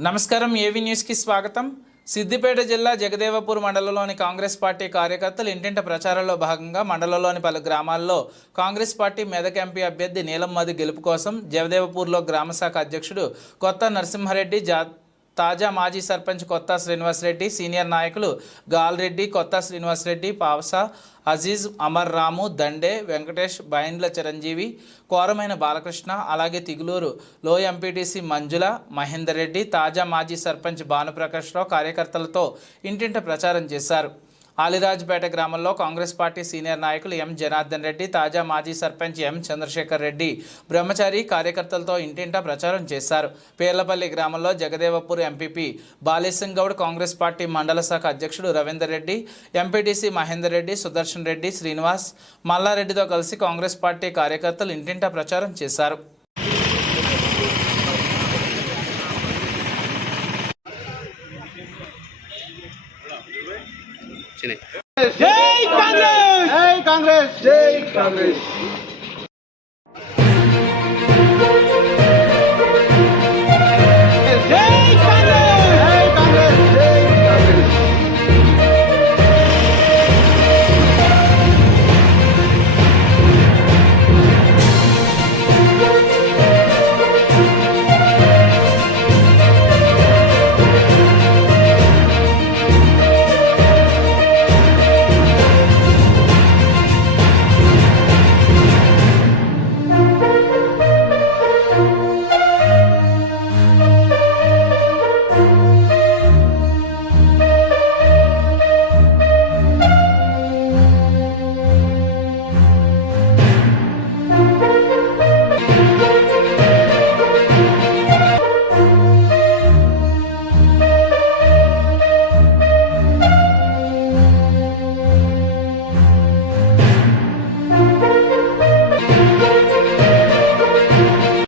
నమస్కారం ఏవి న్యూస్కి స్వాగతం? సిద్దిపేట జిల్లా జగదేవపూర్ మండలంలోని కాంగ్రెస్ పార్టీ కార్యకర్తలు ఇంటింట ప్రచారంలో భాగంగా మండలంలోని పలు గ్రామాల్లో కాంగ్రెస్ పార్టీ మెదక్ ఎంపీ అభ్యర్థి నీలం మధు గెలుపు కోసం జగదేవపూర్లో గ్రామశాఖ అధ్యక్షుడు కొత్త నరసింహారెడ్డి జా తాజా మాజీ సర్పంచ్ కొత్త శ్రీనివాసరెడ్డి సీనియర్ నాయకులు గాల్రెడ్డి కొత్త శ్రీనివాసరెడ్డి పావసా అజీజ్ అమర్ రాము దండే వెంకటేష్ బైండ్ల చిరంజీవి కోరమైన బాలకృష్ణ అలాగే తిగులూరు లో ఎంపీటీసీ మంజుల మహేందర్ రెడ్డి తాజా మాజీ సర్పంచ్ భానుప్రకాశ్రావు కార్యకర్తలతో ఇంటింట ప్రచారం చేశారు. ఆలిరాజ్పేట గ్రామంలో కాంగ్రెస్ పార్టీ సీనియర్ నాయకులు ఎం జనార్దన్ రెడ్డి తాజా మాజీ సర్పంచ్ ఎం చంద్రశేఖర్ రెడ్డి బ్రహ్మచారి కార్యకర్తలతో ఇంటింటా ప్రచారం చేశారు. పేర్లపల్లి గ్రామంలో జగదేవపూర్ ఎంపీపీ బాలేశం గౌడ్ కాంగ్రెస్ పార్టీ మండల శాఖ అధ్యక్షుడు రవీందర్ రెడ్డి ఎంపీటీసీ మహేందర్ రెడ్డి సుదర్శన్ రెడ్డి శ్రీనివాస్ మల్లారెడ్డితో కలిసి కాంగ్రెస్ పార్టీ కార్యకర్తలు ఇంటింటా ప్రచారం చేశారు. జై కాంగ్రెస్! జై కాంగ్రెస్! జై కాంగ్రెస్!